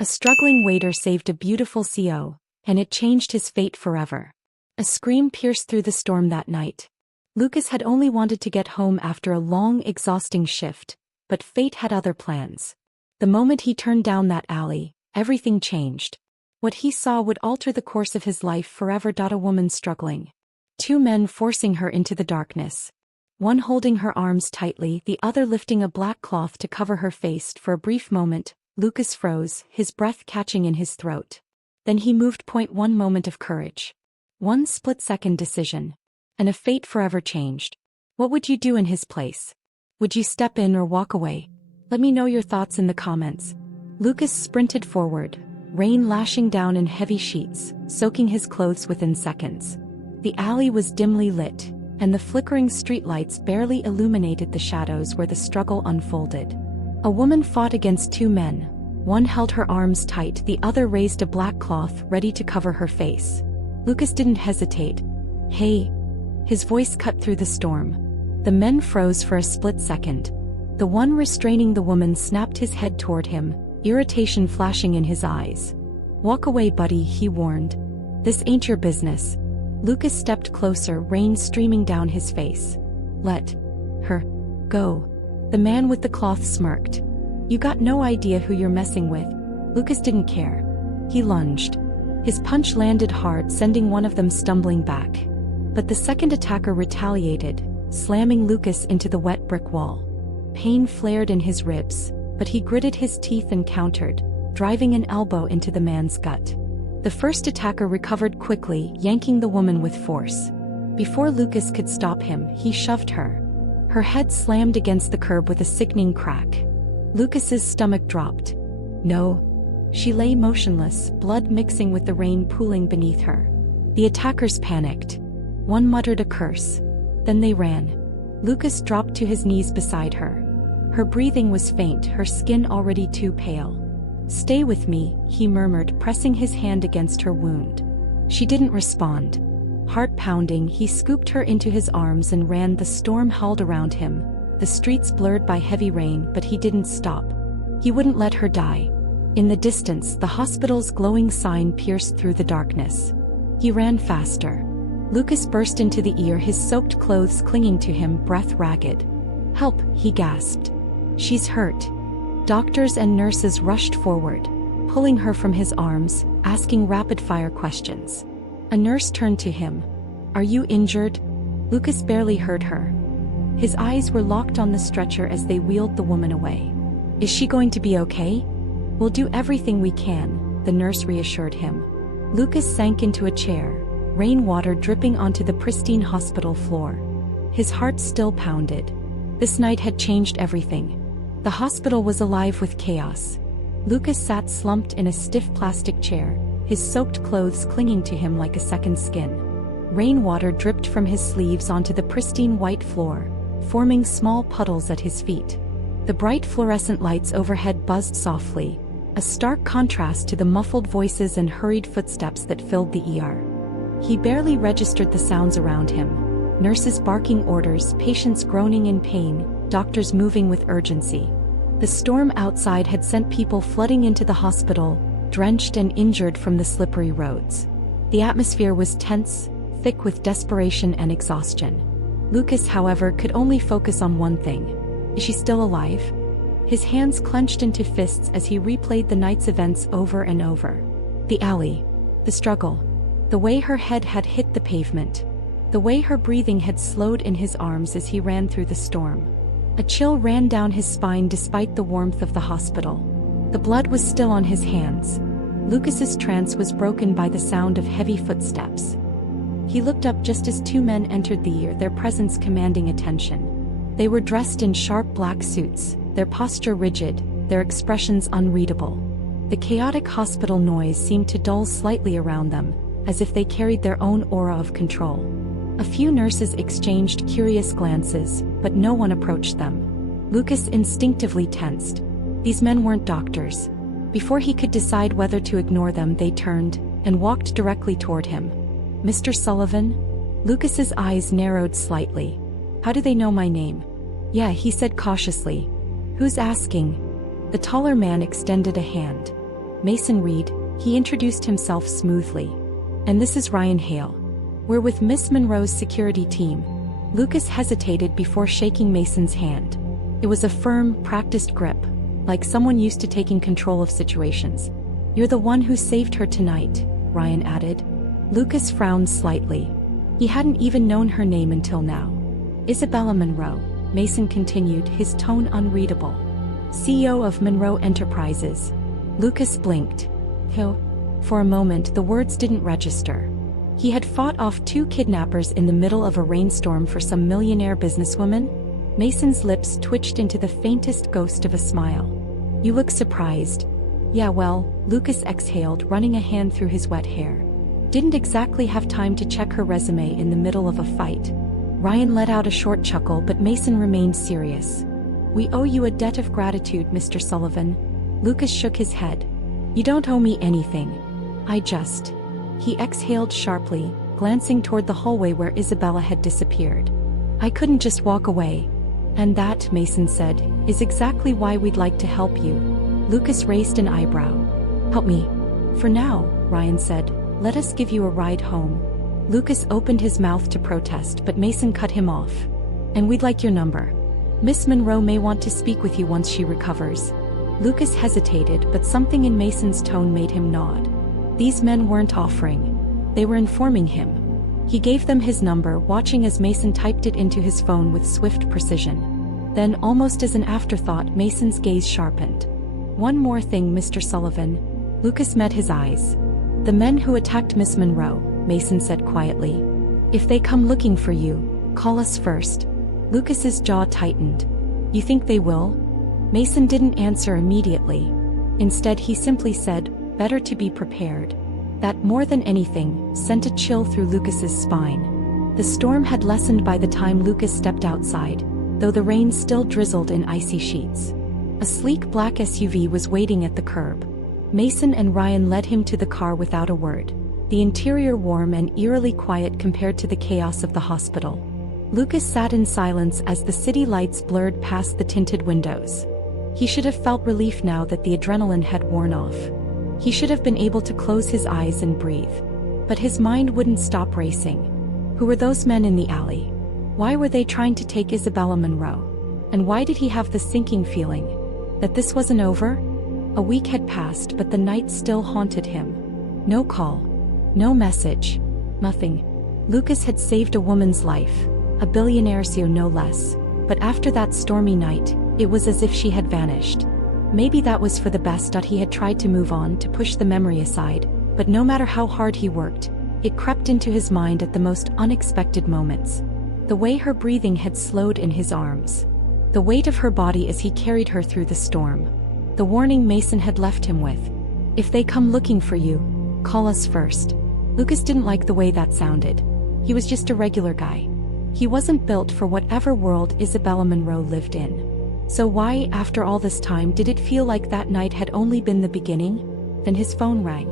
A struggling waiter saved a beautiful CO, and it changed his fate forever. A scream pierced through the storm that night. Lucas had only wanted to get home after a long, exhausting shift, but fate had other plans. The moment he turned down that alley, everything changed. What he saw would alter the course of his life forever. A woman struggling. Two men forcing her into the darkness. One holding her arms tightly, the other lifting a black cloth to cover her face. For a brief moment, Lucas froze, his breath catching in his throat. Then he moved. One moment of courage. One split-second decision. And a fate forever changed. What would you do in his place? Would you step in or walk away? Let me know your thoughts in the comments. Lucas sprinted forward, rain lashing down in heavy sheets, soaking his clothes within seconds. The alley was dimly lit, and the flickering streetlights barely illuminated the shadows where the struggle unfolded. A woman fought against two men. One held her arms tight, the other raised a black cloth ready to cover her face. Lucas didn't hesitate. "Hey!" His voice cut through the storm. The men froze for a split second. The one restraining the woman snapped his head toward him, irritation flashing in his eyes. "Walk away, buddy," he warned. "This ain't your business." Lucas stepped closer, rain streaming down his face. "Let her go." The man with the cloth smirked. "You got no idea who you're messing with." Lucas didn't care. He lunged. His punch landed hard, sending one of them stumbling back. But the second attacker retaliated, slamming Lucas into the wet brick wall. Pain flared in his ribs, but he gritted his teeth and countered, driving an elbow into the man's gut. The first attacker recovered quickly, yanking the woman with force. Before Lucas could stop him, he shoved her. Her head slammed against the curb with a sickening crack. Lucas's stomach dropped. "No." She lay motionless, blood mixing with the rain pooling beneath her. The attackers panicked. One muttered a curse. Then they ran. Lucas dropped to his knees beside her. Her breathing was faint, her skin already too pale. "Stay with me," he murmured, pressing his hand against her wound. She didn't respond. Heart pounding, he scooped her into his arms and ran. The storm howled around him, the streets blurred by heavy rain, but he didn't stop. He wouldn't let her die. In the distance, the hospital's glowing sign pierced through the darkness. He ran faster. Lucas burst into the ER, his soaked clothes clinging to him, breath ragged. "Help," he gasped. "She's hurt." Doctors and nurses rushed forward, pulling her from his arms, asking rapid-fire questions. A nurse turned to him. "Are you injured?" Lucas barely heard her. His eyes were locked on the stretcher as they wheeled the woman away. "Is she going to be okay?" "We'll do everything we can," the nurse reassured him. Lucas sank into a chair, rainwater dripping onto the pristine hospital floor. His heart still pounded. This night had changed everything. The hospital was alive with chaos. Lucas sat slumped in a stiff plastic chair, his soaked clothes clinging to him like a second skin. Rainwater dripped from his sleeves onto the pristine white floor, forming small puddles at his feet. The bright fluorescent lights overhead buzzed softly, a stark contrast to the muffled voices and hurried footsteps that filled the ER. He barely registered the sounds around him. Nurses barking orders, patients groaning in pain, doctors moving with urgency. The storm outside had sent people flooding into the hospital, drenched and injured from the slippery roads. The atmosphere was tense, thick with desperation and exhaustion. Lucas, however, could only focus on one thing. Is she still alive? His hands clenched into fists as he replayed the night's events over and over. The alley. The struggle. The way her head had hit the pavement. The way her breathing had slowed in his arms as he ran through the storm. A chill ran down his spine despite the warmth of the hospital. The blood was still on his hands. Lucas's trance was broken by the sound of heavy footsteps. He looked up just as two men entered the ER, their presence commanding attention. They were dressed in sharp black suits, their posture rigid, their expressions unreadable. The chaotic hospital noise seemed to dull slightly around them, as if they carried their own aura of control. A few nurses exchanged curious glances, but no one approached them. Lucas instinctively tensed. These men weren't doctors. Before he could decide whether to ignore them, they turned and walked directly toward him. "Mr. Sullivan?" Lucas's eyes narrowed slightly. "How do they know my name?" "Yeah," he said cautiously. "Who's asking?" The taller man extended a hand. Mason Reed, he introduced himself smoothly. And this is Ryan Hale. We're with Miss Monroe's security team. Lucas hesitated before shaking Mason's hand. It was a firm, practiced grip, like someone used to taking control of situations. You're the one who saved her tonight, Ryan added. Lucas frowned slightly. He hadn't even known her name until now. Isabella Monroe, Mason continued, his tone unreadable. CEO of Monroe Enterprises. Lucas blinked. Who? For a moment the words didn't register. He had fought off 2 kidnappers in the middle of a rainstorm for some millionaire businesswoman? Mason's lips twitched into the faintest ghost of a smile. You look surprised. Yeah, well, Lucas exhaled, running a hand through his wet hair. Didn't exactly have time to check her resume in the middle of a fight. Ryan let out a short chuckle, but Mason remained serious. We owe you a debt of gratitude, Mr. Sullivan. Lucas shook his head. You don't owe me anything. He exhaled sharply, glancing toward the hallway where Isabella had disappeared. I couldn't just walk away. And that, Mason said, is exactly why we'd like to help you. Lucas raised an eyebrow. Help me. For now, Ryan said. Let us give you a ride home. Lucas opened his mouth to protest, but Mason cut him off. And we'd like your number. Miss Monroe may want to speak with you once she recovers. Lucas hesitated, but something in Mason's tone made him nod. These men weren't offering. They were informing him. He gave them his number, watching as Mason typed it into his phone with swift precision. Then, almost as an afterthought, Mason's gaze sharpened. One more thing, Mr. Sullivan. Lucas met his eyes. The men who attacked Miss Monroe, Mason said quietly. If they come looking for you, call us first. Lucas's jaw tightened. You think they will? Mason didn't answer immediately. Instead, he simply said, better to be prepared. That, more than anything, sent a chill through Lucas's spine. The storm had lessened by the time Lucas stepped outside, though the rain still drizzled in icy sheets. A sleek black SUV was waiting at the curb. Mason and Ryan led him to the car without a word, the interior warm and eerily quiet compared to the chaos of the hospital. Lucas sat in silence as the city lights blurred past the tinted windows. He should have felt relief now that the adrenaline had worn off. He should have been able to close his eyes and breathe. But his mind wouldn't stop racing. Who were those men in the alley? Why were they trying to take Isabella Monroe? And why did he have the sinking feeling that this wasn't over? A week had passed, but the night still haunted him. No call. No message. Nothing. Lucas had saved a woman's life, a billionaire CEO no less. But after that stormy night, it was as if she had vanished. Maybe that was for the best. He had tried to move on, to push the memory aside, but no matter how hard he worked, it crept into his mind at the most unexpected moments. The way her breathing had slowed in his arms. The weight of her body as he carried her through the storm. The warning Mason had left him with. If they come looking for you, call us first. Lucas didn't like the way that sounded. He was just a regular guy. He wasn't built for whatever world Isabella Monroe lived in. So why, after all this time, did it feel like that night had only been the beginning? Then his phone rang.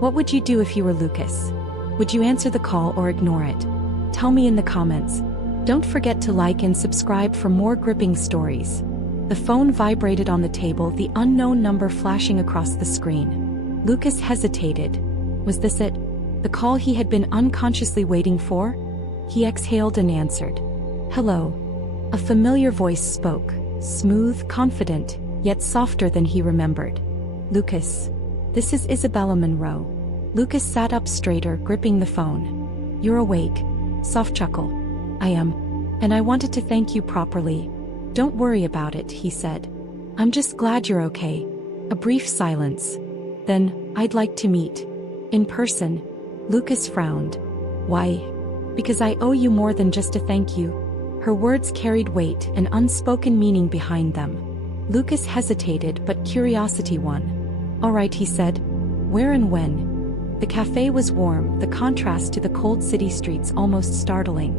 What would you do if you were Lucas? Would you answer the call or ignore it? Tell me in the comments. Don't forget to like and subscribe for more gripping stories. The phone vibrated on the table, the unknown number flashing across the screen. Lucas hesitated. Was this it? The call he had been unconsciously waiting for? He exhaled and answered. Hello. A familiar voice spoke. Smooth, confident, yet softer than he remembered. Lucas. This is Isabella Monroe. Lucas sat up straighter, gripping the phone. You're awake. Soft chuckle. I am. And I wanted to thank you properly. Don't worry about it, he said. I'm just glad you're okay. A brief silence. Then, I'd like to meet. In person. Lucas frowned. Why? Because I owe you more than just a thank you. Her words carried weight and unspoken meaning behind them. Lucas hesitated, but curiosity won. All right, he said. Where and when? The cafe was warm, the contrast to the cold city streets almost startling.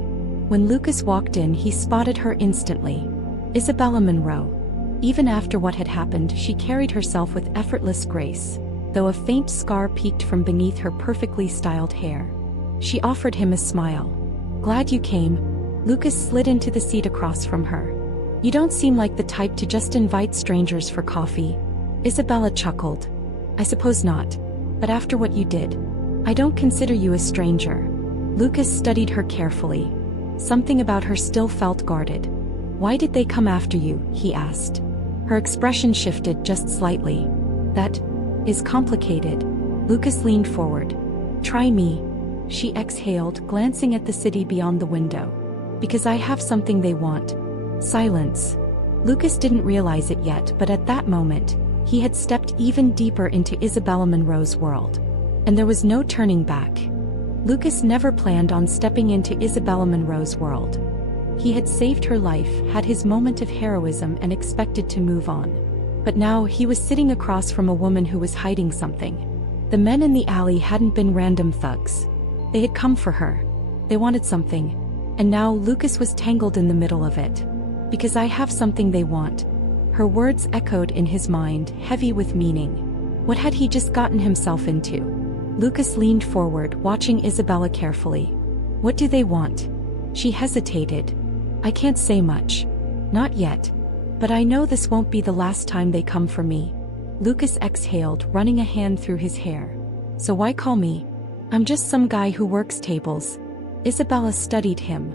When Lucas walked in, he spotted her instantly. Isabella Monroe. Even after what had happened, she carried herself with effortless grace, though a faint scar peeked from beneath her perfectly styled hair. She offered him a smile. Glad you came. Lucas slid into the seat across from her. You don't seem like the type to just invite strangers for coffee. Isabella chuckled. I suppose not. But after what you did, I don't consider you a stranger. Lucas studied her carefully. Something about her still felt guarded. Why did they come after you? He asked. Her expression shifted just slightly. That is complicated. Lucas leaned forward. Try me. She exhaled, glancing at the city beyond the window. Because I have something they want. Silence. Lucas didn't realize it yet, but at that moment, he had stepped even deeper into Isabella Monroe's world. And there was no turning back. Lucas never planned on stepping into Isabella Monroe's world. He had saved her life, had his moment of heroism, and expected to move on. But now he was sitting across from a woman who was hiding something. The men in the alley hadn't been random thugs. They had come for her. They wanted something. And now Lucas was tangled in the middle of it. Because I have something they want. Her words echoed in his mind, heavy with meaning. What had he just gotten himself into? Lucas leaned forward, watching Isabella carefully. What do they want? She hesitated. I can't say much. Not yet. But I know this won't be the last time they come for me. Lucas exhaled, running a hand through his hair. So why call me? I'm just some guy who works tables. Isabella studied him.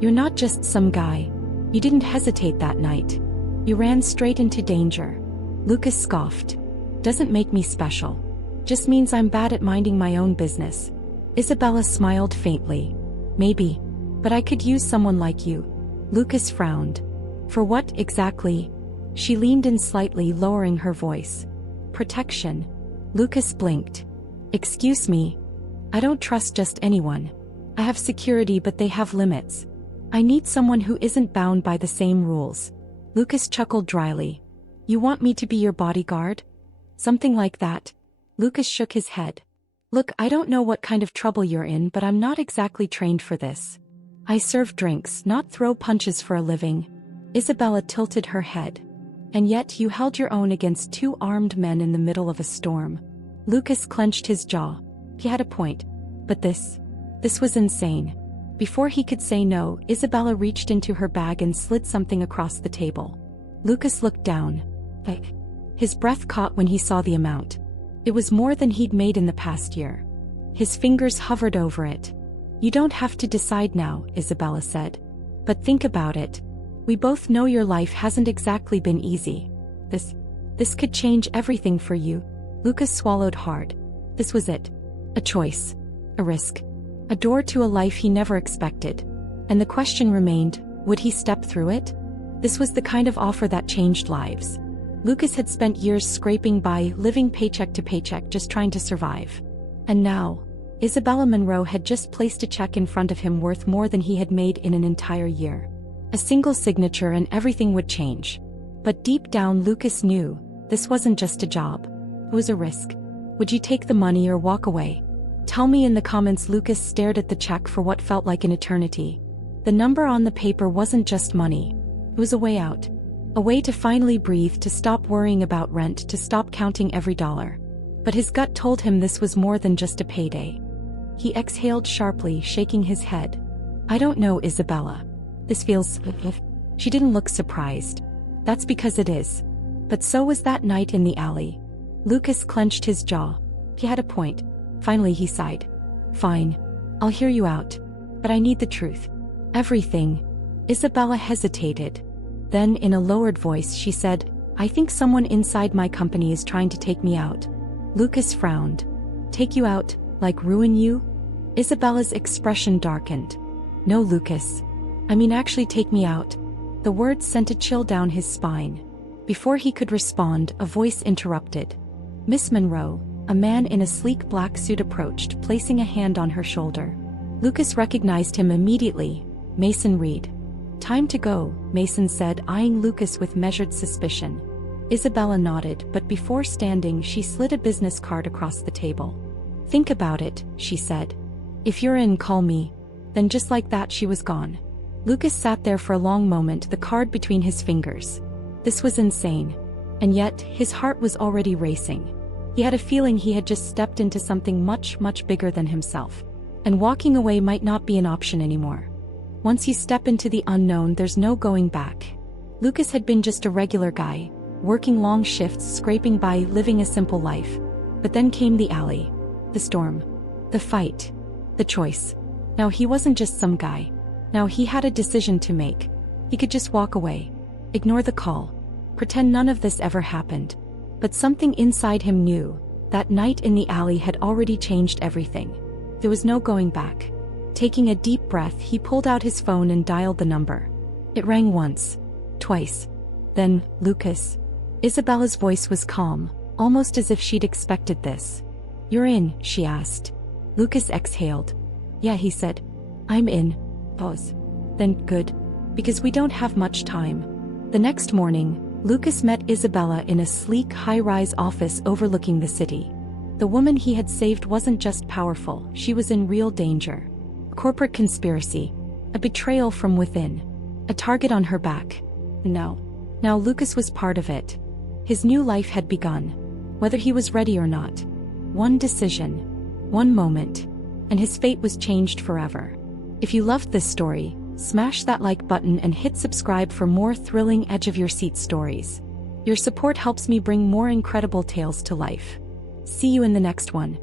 You're not just some guy. You didn't hesitate that night. You ran straight into danger. Lucas scoffed. Doesn't make me special. Just means I'm bad at minding my own business. Isabella smiled faintly. Maybe. But I could use someone like you. Lucas frowned. For what exactly? She leaned in slightly, lowering her voice. Protection. Lucas blinked. Excuse me. I don't trust just anyone. I have security, but they have limits. I need someone who isn't bound by the same rules. Lucas chuckled dryly. You want me to be your bodyguard? Something like that. Lucas shook his head. Look, I don't know what kind of trouble you're in, but I'm not exactly trained for this. I serve drinks, not throw punches for a living. Isabella tilted her head. And yet you held your own against two armed men in the middle of a storm. Lucas clenched his jaw. He had a point. But this was insane. Before he could say no, Isabella reached into her bag and slid something across the table. Lucas looked down. His breath caught when he saw the amount. It was more than he'd made in the past year. His fingers hovered over it. You don't have to decide now, Isabella said. But think about it. We both know your life hasn't exactly been easy. This could change everything for you. Lucas swallowed hard. This was it. A choice. A risk. A door to a life he never expected. And the question remained, would he step through it? This was the kind of offer that changed lives. Lucas had spent years scraping by, living paycheck to paycheck, just trying to survive. And now, Isabella Monroe had just placed a check in front of him worth more than he had made in an entire year. A single signature and everything would change. But deep down Lucas knew, this wasn't just a job. It was a risk. Would you take the money or walk away? Tell me in the comments. Lucas stared at the check for what felt like an eternity. The number on the paper wasn't just money. It was a way out. A way to finally breathe, to stop worrying about rent, to stop counting every dollar. But his gut told him this was more than just a payday. He exhaled sharply, shaking his head. I don't know, Isabella. This feels... She didn't look surprised. That's because it is. But so was that night in the alley. Lucas clenched his jaw. He had a point. Finally he sighed. Fine. I'll hear you out. But I need the truth. Everything. Isabella hesitated. Then in a lowered voice she said, I think someone inside my company is trying to take me out. Lucas frowned. Take you out, like ruin you? Isabella's expression darkened. No, Lucas. I mean actually take me out. The words sent a chill down his spine. Before he could respond, a voice interrupted. Miss Monroe, a man in a sleek black suit approached, placing a hand on her shoulder. Lucas recognized him immediately. Mason Reed. Time to go, Mason said, eyeing Lucas with measured suspicion. Isabella nodded, but before standing she slid a business card across the table. Think about it, she said. If you're in, call me. Then just like that she was gone. Lucas sat there for a long moment, the card between his fingers. This was insane. And yet, his heart was already racing. He had a feeling he had just stepped into something much, much bigger than himself. And walking away might not be an option anymore. Once you step into the unknown, there's no going back. Lucas had been just a regular guy, working long shifts, scraping by, living a simple life. But then came the alley, the storm, the fight, the choice. Now he wasn't just some guy. Now he had a decision to make. He could just walk away, ignore the call, pretend none of this ever happened. But something inside him knew that night in the alley had already changed everything. There was no going back. Taking a deep breath, he pulled out his phone and dialed the number. It rang once, twice. Then, Lucas. Isabella's voice was calm, almost as if she'd expected this. "You're in?" she asked. Lucas exhaled. "Yeah," he said. "I'm in." Pause. "Then good. Because we don't have much time." The next morning, Lucas met Isabella in a sleek, high-rise office overlooking the city. The woman he had saved wasn't just powerful, she was in real danger. A corporate conspiracy, a betrayal from within, a target on her back. Now Lucas was part of it. His new life had begun, whether he was ready or not. One decision, one moment, and his fate was changed forever. If you loved this story, smash that like button and hit subscribe for more thrilling edge-of-your-seat stories. Your support helps me bring more incredible tales to life. See you in the next one.